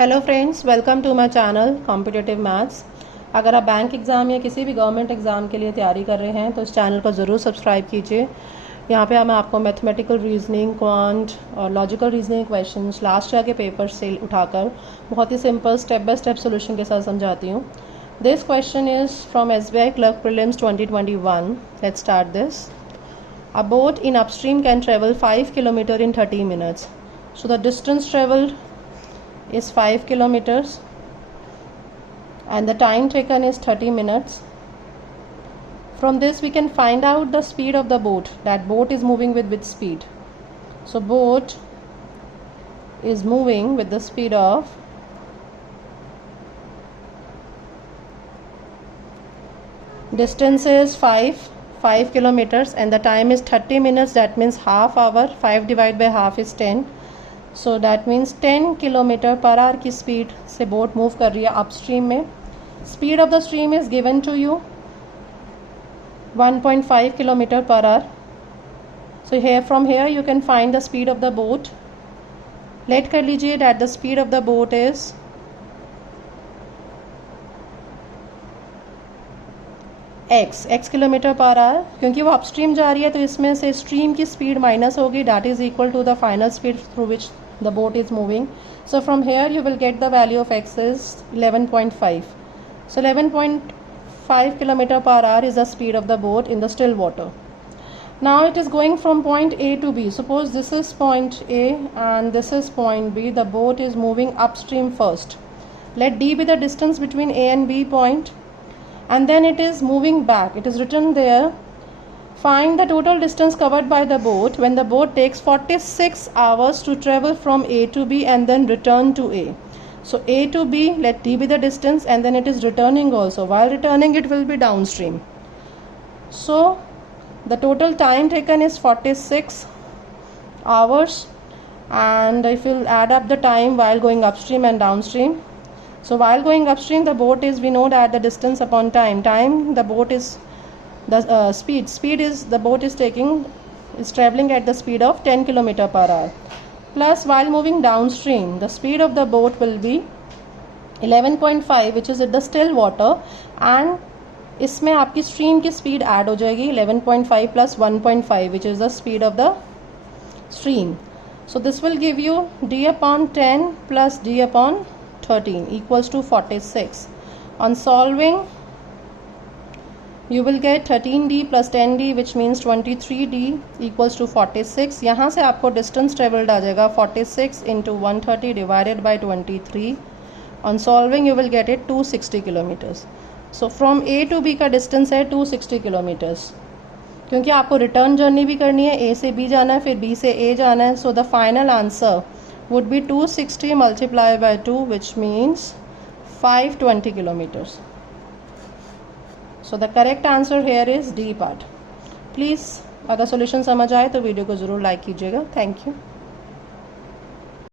Hello friends, welcome to my channel competitive maths. अगर आप bank exam या किसी भी गवर्नमेंट एग्ज़ाम के लिए तैयारी कर रहे हैं तो इस चैनल को ज़रूर सब्सक्राइब कीजिए। यहाँ पे मैं आपको मैथमेटिकल रीजनिंग, क्वांट और logical reasoning questions last year के पेपर से उठाकर बहुत ही simple step by step solution के साथ समझाती हूँ। This question is from SBI clerk prelims 2021। Let's start this. A boat in upstream can travel 5 km in 30 minutes. So the distance traveled is 5 kilometers and the time taken is 30 minutes. From this we can find out the speed of the boat. That boat is moving with which speed? So boat is moving with the speed of distance is 5 kilometers and the time is 30 minutes. That means half hour. 5 divided by half is 10. So that means 10 kilometre per hour की speed से boat move कर रही है upstream में। Speed of the stream is given to you 1.5 kilometre per hour. So here from here you can find the speed of the boat. Let कर लीजिए that the speed of the boat is x kilometre per hour. क्योंकि वो upstream जा रही है तो इसमें से स्ट्रीम की स्पीड माइनस होगी, that is equal to the final speed through which the boat is moving. So from here you will get the value of x is 11.5. So 11.5 kilometer per hour is the speed of the boat in the still water. Now it is going from point A to B. Suppose this is point A and this is point B. The boat is moving upstream first. Let D be the distance between A and B point, and then it is moving back. It is written there. Find the total distance covered by the boat when the boat takes 46 hours to travel from A to B and then return to A. So A to B, let D be the distance, and then it is returning also. While returning it will be downstream. So the total time taken is 46 hours, and if you add up the time while going upstream and downstream. So while going upstream the boat is, we know that the distance upon time the boat is the speed is the boat is traveling at the speed of 10 km per hour, plus while moving downstream the speed of the boat will be 11.5 which is at the still water, and इसमें आपकी stream की speed add हो जाएगी 11.5 plus 1.5 which is the speed of the stream. So this will give you d upon 10 plus d upon 13 equals to 46. On solving you will get 13d plus 10d which means 23d equals to 46. यहाँ से आपको distance traveled आ जाएगा 46 into 130 divided by 23. On solving you will get it 260 kilometers. So from A to B का distance है 260 kilometers. क्योंकि आपको return journey भी करनी है, A से B जाना है फिर B से A जाना है. So the final answer would be 260 multiplied by 2 which means 520 kilometers. So the correct answer here is D part. Please अगर सॉल्यूशन समझ आए तो वीडियो को ज़रूर लाइक कीजिएगा। Thank you.